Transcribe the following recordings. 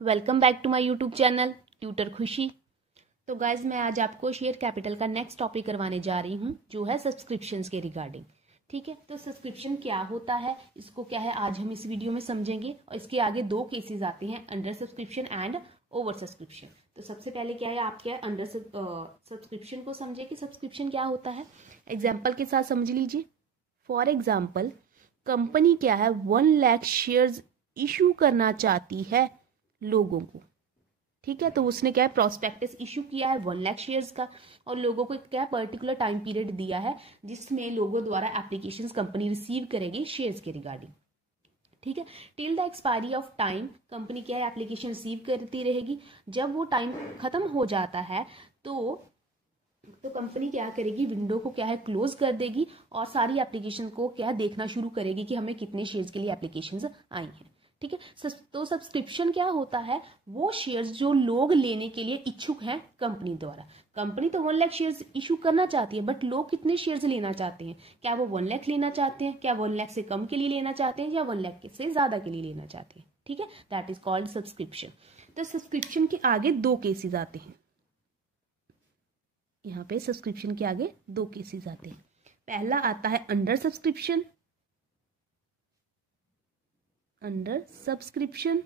Welcome back to my YouTube channel tutor Khushi. तो guys मैं आज आपको शेयर कैपिटल का नेक्स्ट टॉपिक करवाने जा रही हूँ जो है सब्सक्रिप्शंस के रिगार्डिंग। ठीक है, तो सब्सक्रिप्शन क्या होता है, इसको क्या है आज हम इस वीडियो में समझेंगे। और इसके आगे दो केसेस आते हैं, under subscription and over subscription. तो सबसे पहले क्या है, आप क्या है अंडर सब्सक्रिप्शन को समझे कि सब्सक्रिप्शन क्या होता है। एग्जाम्पल के साथ समझ लीजिए। फॉर एग्जाम्पल, कंपनी क्या है 1 लाख शेयर्स इशू करना चाहती है लोगों को। ठीक है, तो उसने क्या है प्रोस्पेक्टस इशू किया है 1 लाख शेयर्स का, और लोगों को क्या पर्टिकुलर टाइम पीरियड दिया है जिसमें लोगों द्वारा एप्लीकेशंस कंपनी रिसीव करेगी शेयर्स के रिगार्डिंग। ठीक है, till the expiry of time company क्या है एप्लीकेशन रिसीव करती रहेगी। जब वो टाइम खत्म हो जाता है तो कंपनी क्या करेगी, विंडो को क्या है क्लोज कर देगी और सारी एप्लीकेशन को क्या देखना शुरू करेगी कि हमें कितने शेयर्स के लिए एप्लीकेशंस आई हैं। ठीक है, तो सब्सक्रिप्शन क्या होता है, वो शेयर्स जो लोग लेने के लिए इच्छुक हैं कंपनी द्वारा। कंपनी तो 1 लाख शेयर्स इशू करना चाहती है, बट लोग कितने शेयर्स लेना चाहते हैं, क्या वो 1 लाख लेना चाहते हैं, क्या 1 लाख से कम के लिए लेना चाहते हैं, या 1 लाख से ज्यादा के लिए लेना चाहते हैं। ठीक है, दैट इज कॉल्ड सब्सक्रिप्शन। तो सब्सक्रिप्शन के आगे दो केसेस आते हैं। यहाँ पे सब्सक्रिप्शन के आगे दो केसेस आते हैं। पहला आता है अंडर सब्सक्रिप्शन, अंडर सब्सक्रिप्शन,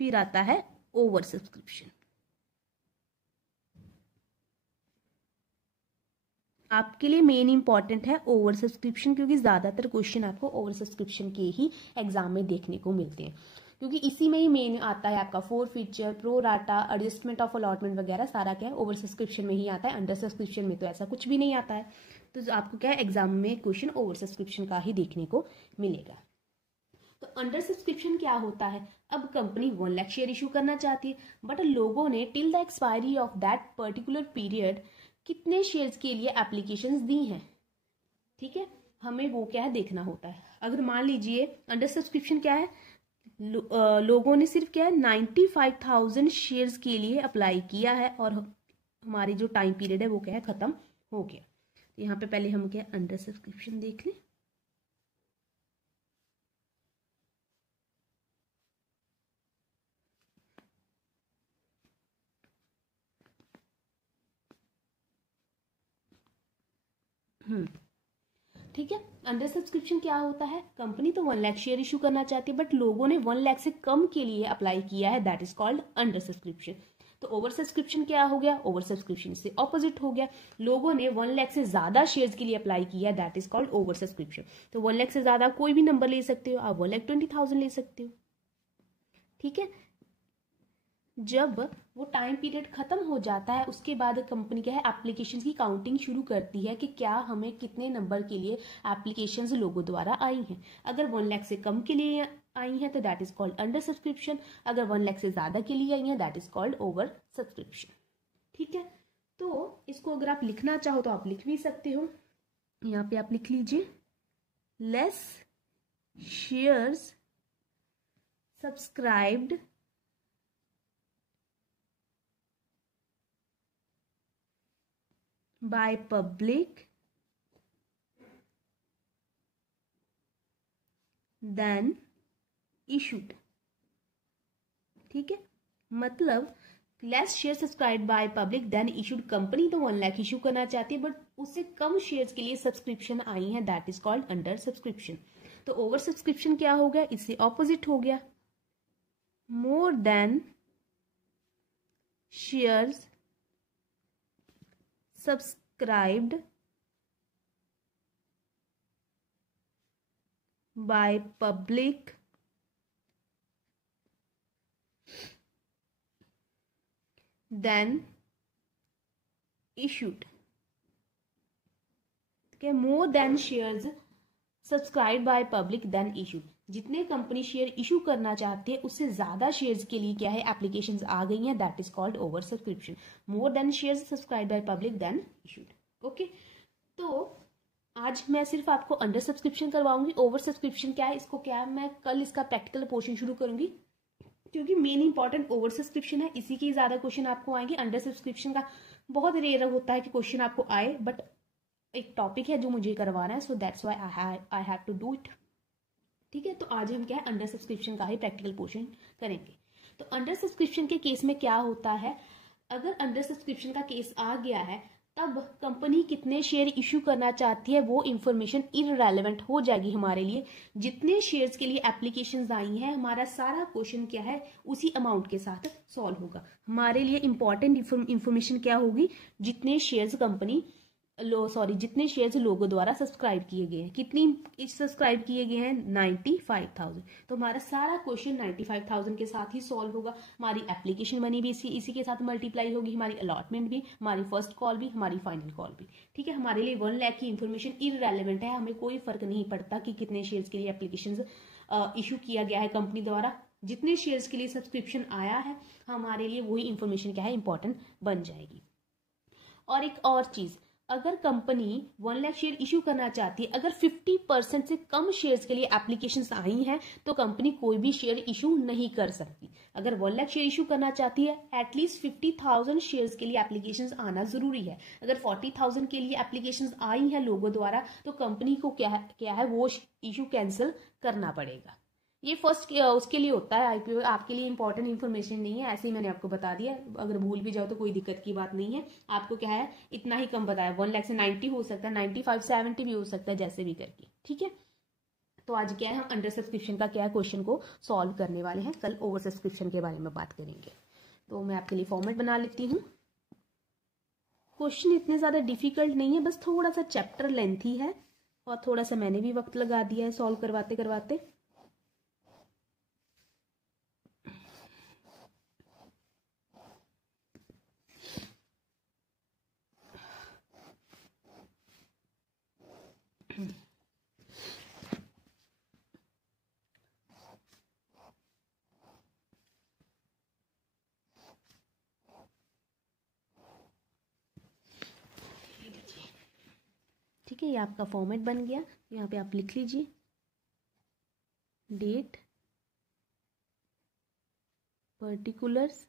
फिर आता है ओवर सब्सक्रिप्शन। आपके लिए मेन इंपॉर्टेंट है ओवर सब्सक्रिप्शन, क्योंकि ज्यादातर क्वेश्चन आपको ओवर सब्सक्रिप्शन के ही एग्जाम में देखने को मिलते हैं, क्योंकि इसी में ही मेन आता है आपका four feature, pro rata, adjustment of allotment वगैरह सारा क्या है ओवर सब्सक्रिप्शन में ही आता है। अंडर सब्सक्रिप्शन में तो ऐसा कुछ भी नहीं आता है। तो आपको क्या है एग्जाम में क्वेश्चन ओवर सब्सक्रिप्शन का ही देखने को मिलेगा। तो अंडर सब्सक्रिप्शन क्या होता है, अब कंपनी 1 लाख शेयर इशू करना चाहती है, बट लोगों ने till the expiry of that particular period कितने शेयर्स के लिए एप्लीकेशंस दी हैं। ठीक है, हमें वो क्या है देखना होता है। अगर मान लीजिए अंडर सब्सक्रिप्शन क्या है, लोगों ने सिर्फ क्या है 95,000 शेयर्स के लिए अप्लाई किया है और हमारी जो टाइम पीरियड है वो क्या है खत्म हो गया। तो यहाँ पे पहले हम क्या अंडर सब्सक्रिप्शन देख लें। ठीक है, अंडर सब्सक्रिप्शन क्या होता है, कंपनी तो 1 लाख शेयर इशू करना चाहती है, बट लोगों ने 1 लाख से कम के लिए अप्लाई किया है, that is called under subscription. तो ओवर सब्सक्रिप्शन क्या हो गया, ओवर सब्सक्रिप्शन से ऑपोजिट हो गया, लोगों ने 1 लाख से ज्यादा शेयर्स के लिए अप्लाई किया, that is called over subscription. तो 1 लाख से ज्यादा कोई भी नंबर ले सकते हो आप, 1,20,000 ले सकते हो। ठीक है, जब वो टाइम पीरियड खत्म हो जाता है उसके बाद कंपनी क्या है एप्लीकेशंस की काउंटिंग शुरू करती है कि क्या हमें कितने नंबर के लिए एप्लीकेशंस लोगों द्वारा आई हैं। अगर 1 लाख से कम के लिए आई हैं तो that is called under subscription, अगर 1 लाख से ज्यादा के लिए आई हैं that is called over subscription. ठीक है, तो इसको अगर आप लिखना चाहो तो आप लिख भी सकते हो। यहाँ पे आप लिख लीजिए less shares subscribed by public than issued। ठीक है, मतलब less share subscribe by public than issued, company तो 1 लाख इशू करना चाहती है बट उससे कम शेयर्स के लिए सब्सक्रिप्शन आई है, that is called under subscription. तो ओवर सब्सक्रिप्शन क्या हो गया, इससे ऑपोजिट हो गया, मोर than shares subscribed by public then issued। okay, more than shares subscribed by public then issued, जितने कंपनी शेयर इशू करना चाहती है उससे ज्यादा शेयर्स के लिए क्या है एप्लीकेशंस आ गई हैं, that is called over subscription. More than shares subscribe by public than issued. Okay, तो आज मैं सिर्फ आपको अंडर सब्सक्रिप्शन करवाऊंगी। ओवर सब्सक्रिप्शन क्या है, इसको क्या है मैं कल इसका प्रैक्टिकल पोर्शन शुरू करूंगी, क्योंकि मेन इंपॉर्टेंट ओवर सब्सक्रिप्शन है, इसी के ज्यादा क्वेश्चन आपको आएंगे। अंडर सब्सक्रिप्शन का बहुत रेयर होता है कि क्वेश्चन आपको आए, बट एक टॉपिक है जो मुझे करवाना है, so that's why I have to do it. ठीक है, तो आज हम क्या है अंडर सब्सक्रिप्शन का ही प्रैक्टिकल पोर्शन करेंगे। तो अंडर सब्सक्रिप्शन के केस में क्या होता है, अगर अंडर सब्सक्रिप्शन का केस आ गया है तब कंपनी कितने शेयर इश्यू करना चाहती है वो इन्फॉर्मेशन इररेलेवेंट हो जाएगी हमारे लिए। जितने शेयर्स के लिए एप्लीकेशंस आई हैं हमारा सारा क्वेश्चन क्या है उसी अमाउंट के साथ सॉल्व होगा। हमारे लिए इंपॉर्टेंट इन्फॉर्मेशन क्या होगी, जितने शेयर्स जितने शेयर्स लोगों द्वारा सब्सक्राइब किए गए हैं। कितनी सब्सक्राइब किए गए हैं, 95,000। तो हमारा सारा क्वेश्चन 95,000 के साथ ही सॉल्व होगा। हमारी एप्लीकेशन मनी भी इसी के साथ मल्टीप्लाई होगी, हमारी अलॉटमेंट भी, हमारी फर्स्ट कॉल भी, हमारी फाइनल कॉल भी। ठीक है, हमारे लिए 1 लाख की इन्फॉर्मेशन इररेलेवेंट है, हमें कोई फर्क नहीं पड़ता कि कितने शेयर्स के लिए एप्लीकेशन इशू किया गया है कंपनी द्वारा। जितने शेयर्स के लिए सब्सक्रिप्शन आया है हमारे लिए वही इन्फॉर्मेशन क्या है इंपॉर्टेंट बन जाएगी। और एक और चीज, अगर कंपनी 1 लाख शेयर इशू करना चाहती है, अगर 50% से कम शेयर्स के लिए एप्लीकेशंस आई हैं तो कंपनी कोई भी शेयर इशू नहीं कर सकती। अगर 1 लाख शेयर इशू करना चाहती है एटलीस्ट 50,000 शेयर्स के लिए एप्लीकेशंस आना जरूरी है। अगर 40,000 के लिए एप्लीकेशंस आई हैं लोगों द्वारा तो कंपनी को क्या है वो इशू कैंसिल करना पड़ेगा। ये फर्स्ट उसके लिए होता है आईपीओ, आपके लिए इंपॉर्टेंट इन्फॉर्मेशन नहीं है, ऐसे ही मैंने आपको बता दिया। अगर भूल भी जाओ तो कोई दिक्कत की बात नहीं है, आपको क्या है इतना ही कम बताया। 1 लाख से 90 हो सकता है, 95 70 भी हो सकता है, जैसे भी करके। ठीक है, तो आज क्या है हम अंडर सब्सक्रिप्शन का क्या है क्वेश्चन को सॉल्व करने वाले हैं, कल ओवर सब्सक्रिप्शन के बारे में बात करेंगे। तो मैं आपके लिए फॉर्मेट बना लेती हूँ। क्वेश्चन इतने ज्यादा डिफिकल्ट नहीं है, बस थोड़ा सा चैप्टर लेंथी है और थोड़ा सा मैंने भी वक्त लगा दिया है सॉल्व करवाते करवाते। ठीक है, ये आपका फॉर्मेट बन गया। यहाँ पे आप लिख लीजिए date, particulars,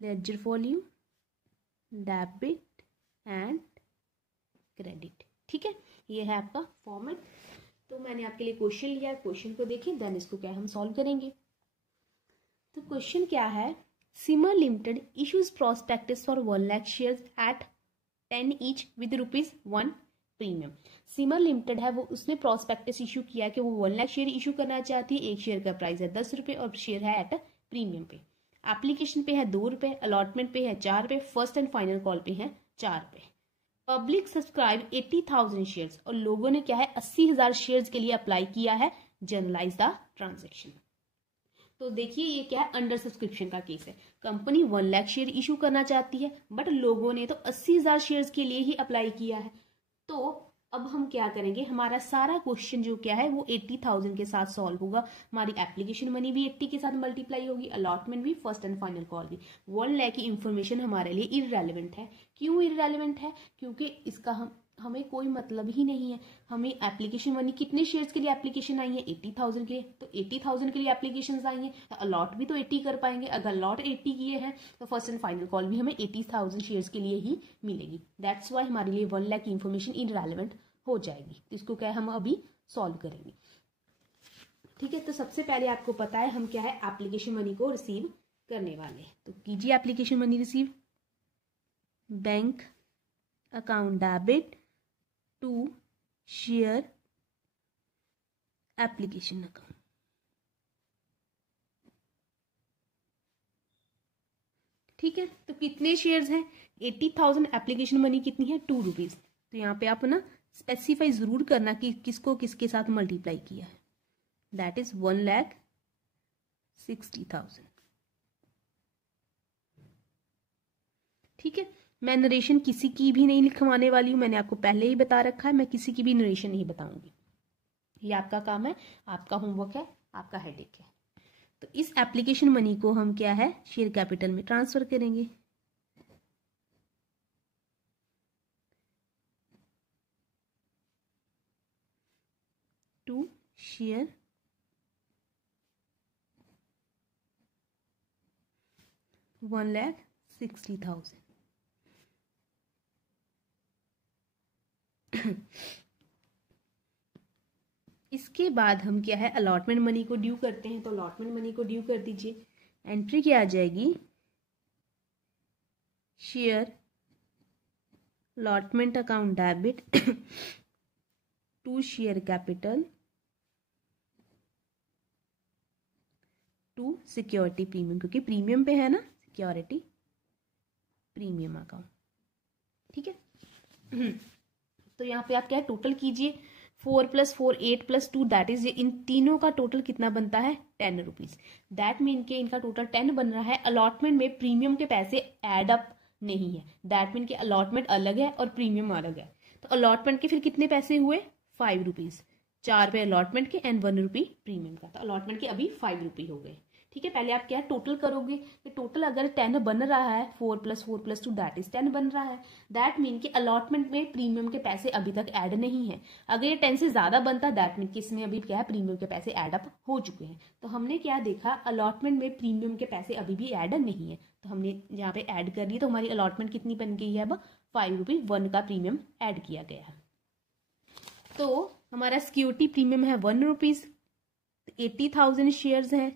ledger volume, debit and credit. ठीक है, ये है आपका फॉर्मेट। तो मैंने आपके लिए क्वेश्चन लिया है, क्वेश्चन को देखें देन इसको क्या हम सॉल्व करेंगे। तो क्वेश्चन क्या है, Simar limited issues prospectus for 1 lakh shares at 10 each with ₹1 premium. Simar limited है वो उसने प्रोस्पेक्टस इशू किया कि वो 1 लाख शेयर इशू करना चाहती है। एक शेयर का प्राइस है ₹10 और शेयर है एट प्रीमियम पे। एप्लीकेशन पे है ₹2, अलॉटमेंट पे है ₹4, फर्स्ट एंड फाइनल कॉल पे है ₹4। पब्लिक सब्सक्राइब 80,000 शेयर्स और लोगों ने क्या है 80,000 शेयर्स के लिए अप्लाई किया है। Generalized the transaction. तो देखिए ये क्या है अंडर सब्सक्रिप्शन का केस है। कंपनी 1 लाख शेयर इशू करना चाहती है बट लोगों ने तो 80,000 शेयर्स के लिए ही अप्लाई किया है। तो अब हम क्या करेंगे, हमारा सारा क्वेश्चन जो क्या है वो 80,000 के साथ सॉल्व होगा। हमारी एप्लीकेशन मनी भी 80 के साथ मल्टीप्लाई होगी, अलॉटमेंट भी, फर्स्ट एंड फाइनल कॉल भी। 1 लाख की इंफॉर्मेशन हमारे लिए इररेलेवेंट है। क्यों इररेलेवेंट है, क्योंकि इसका हमें कोई मतलब ही नहीं है। हमें एप्लीकेशन मनी कितने शेयर्स के लिए एप्लीकेशन आई है 80,000 के लिए, तो 80,000 के लिए एप्लीकेशन आई है तो अलॉट भी तो 80 कर पाएंगे। अगर अलॉट 80 किए हैं तो फर्स्ट एंड फाइनल कॉल भी हमें 80,000 शेयर्स के लिए ही मिलेगी। दैट्स वाई हमारे लिए 1 लाख की इंफॉर्मेशन इररेलेवेंट हो जाएगी। तो इसको क्या है हम अभी सॉल्व करेंगे। ठीक है, तो सबसे पहले आपको पता है हम क्या है एप्लीकेशन मनी को रिसीव करने वाले हैं। तो कीजिए application money receive, bank account debit to share application account. ठीक है, तो कितने शेयर्स हैं 80,000, एप्लीकेशन मनी कितनी है ₹2। तो यहाँ पे आप ना स्पेसिफाई जरूर करना कि किसको किसके साथ मल्टीप्लाई किया है। That is 1,60,000। ठीक है, मैं नरेशन किसी की भी नहीं लिखवाने वाली हूं, मैंने आपको पहले ही बता रखा है मैं किसी की भी नरेशन नहीं बताऊंगी। ये आपका काम है, आपका होमवर्क है, आपका हेडेक है। तो इस एप्लीकेशन मनी को हम क्या है शेयर कैपिटल में ट्रांसफर करेंगे। To share $1,60,000। इसके बाद हम क्या है अलॉटमेंट मनी को ड्यू करते हैं, तो अलॉटमेंट मनी को ड्यू कर दीजिए। एंट्री क्या आ जाएगी, share allotment account debit to share capital to security premium, क्योंकि प्रीमियम पे है ना, सिक्योरिटी प्रीमियम अकाउंट। ठीक है तो यहाँ पे आप क्या टोटल कीजिए, 4 + 4 8 + 2 दैट इज, इन तीनों का टोटल कितना बनता है 10 रुपीज। दैट मीन के इनका टोटल 10 बन रहा है। अलॉटमेंट में प्रीमियम के पैसे एड अप नहीं है, दैट मीन के अलॉटमेंट अलग है और प्रीमियम अलग है। तो अलॉटमेंट के फिर कितने पैसे हुए 5 रुपीज, 4 रुपये अलॉटमेंट के एंड 1 रुपी प्रीमियम का, तो अलॉटमेंट के अभी 5 रुपी हो गए। ठीक है, पहले आप क्या टोटल करोगे कि टोटल अगर 10 बन रहा है, 4 + 4 + 2 दैट इज 10 बन रहा है। दैट मीन कि अलॉटमेंट में प्रीमियम के पैसे अभी तक ऐड नहीं है। अगर ये 10 से ज्यादा बनता दैट मीन कि इसमें अभी क्या है प्रीमियम के पैसे ऐड अप हो चुके हैं। तो हमने क्या देखा, अलॉटमेंट में प्रीमियम के पैसे अभी भी ऐड नहीं है, तो हमने यहाँ पे ऐड कर ली, तो हमारी अलॉटमेंट कितनी बन गई है, अब 5 रुपी 1 का प्रीमियम ऐड किया गया है। तो हमारा सिक्योरिटी प्रीमियम है 1 रुपीज, 80,000 शेयर्स हैं,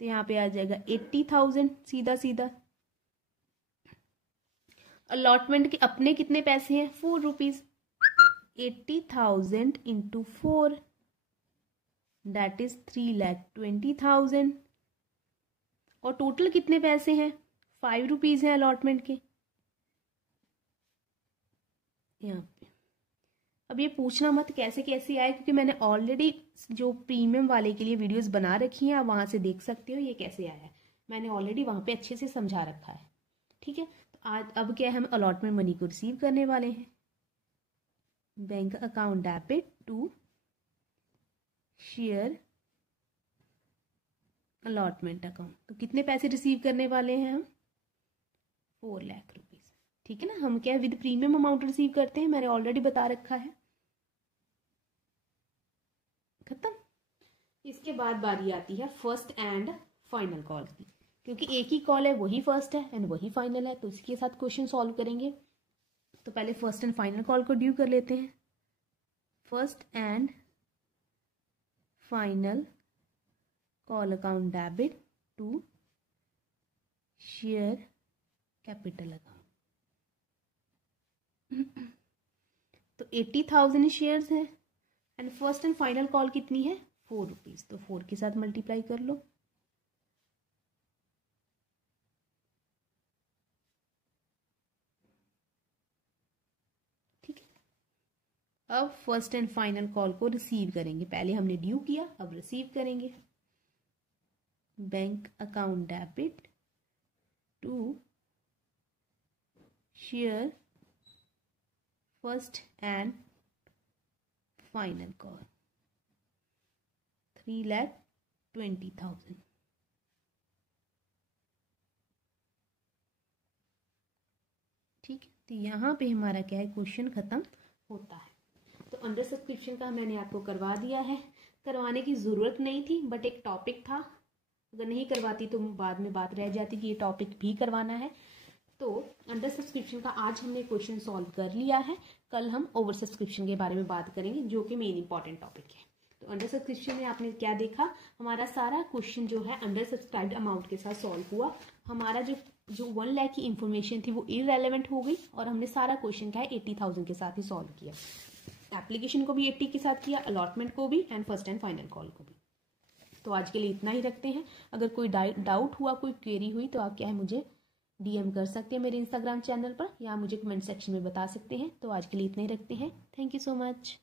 तो यहाँ पे आ जाएगा 80,000 सीधा सीधा। अलॉटमेंट के अपने कितने पैसे हैं 4 रुपीज, 80,000 × 4 दैट इज 3,20,000। और टोटल कितने पैसे हैं 5 रुपीज हैं अलॉटमेंट के। यहाँ पे अब ये पूछना मत कैसे कैसे आए, क्योंकि मैंने ऑलरेडी जो प्रीमियम वाले के लिए वीडियोस बना रखी हैं, आप वहां से देख सकते हो ये कैसे आया है। मैंने ऑलरेडी वहां पे अच्छे से समझा रखा है। ठीक है, तो आज अब क्या है, हम अलॉटमेंट मनी को रिसीव करने वाले हैं। Bank account debit to share allotment account, तो कितने पैसे रिसीव करने वाले हैं हम 4 लाख रुपीज। ठीक है ना, हम क्या विद प्रीमियम अमाउंट रिसीव करते हैं, मैंने ऑलरेडी बता रखा है। खत्म। इसके बाद बारी आती है फर्स्ट एंड फाइनल कॉल की, क्योंकि एक ही कॉल है, वही फर्स्ट है एंड वही फाइनल है, तो इसके साथ क्वेश्चन सॉल्व करेंगे। तो पहले फर्स्ट एंड फाइनल कॉल को ड्यू कर लेते हैं। First and final call account debit to share capital account. तो 80,000 शेयर्स हैं and first and final call कितनी है 4 रुपीज, तो 4 के साथ मल्टीप्लाई कर लो। ठीक है, अब फर्स्ट एंड फाइनल कॉल को रिसीव करेंगे। पहले हमने ड्यू किया, अब रिसीव करेंगे। Bank account debit to share first and final call 3,20,000। ठीक है, तो यहाँ पे हमारा क्या है क्वेश्चन खत्म होता है। तो अंडर सब्सक्रिप्शन का मैंने आपको करवा दिया है, करवाने की ज़रूरत नहीं थी बट एक टॉपिक था, अगर नहीं करवाती तो बाद में बात रह जाती कि ये टॉपिक भी करवाना है। तो अंडर सब्सक्रिप्शन का आज हमने क्वेश्चन सॉल्व कर लिया है। कल हम ओवर सब्सक्रिप्शन के बारे में बात करेंगे, जो कि मेन इंपॉर्टेंट टॉपिक है। तो अंडर सब्सक्रिप्शन में आपने क्या देखा, हमारा सारा क्वेश्चन जो है अंडर सब्सक्राइब्ड अमाउंट के साथ सॉल्व हुआ। हमारा जो 1 लाख की इन्फॉर्मेशन थी वो इररेलेवेंट हो गई, और हमने सारा क्वेश्चन क्या है 80,000 के साथ ही सॉल्व किया। एप्लीकेशन को भी 80 के साथ किया, अलॉटमेंट को भी and first and final call को भी। तो आज के लिए इतना ही रखते हैं। अगर कोई डाउट हुआ, कोई क्वेरी हुई, तो आप क्या है मुझे DM कर सकते हैं मेरे इंस्टाग्राम चैनल पर, या मुझे कमेंट सेक्शन में बता सकते हैं। तो आज के लिए इतना ही रखते हैं। Thank you so much.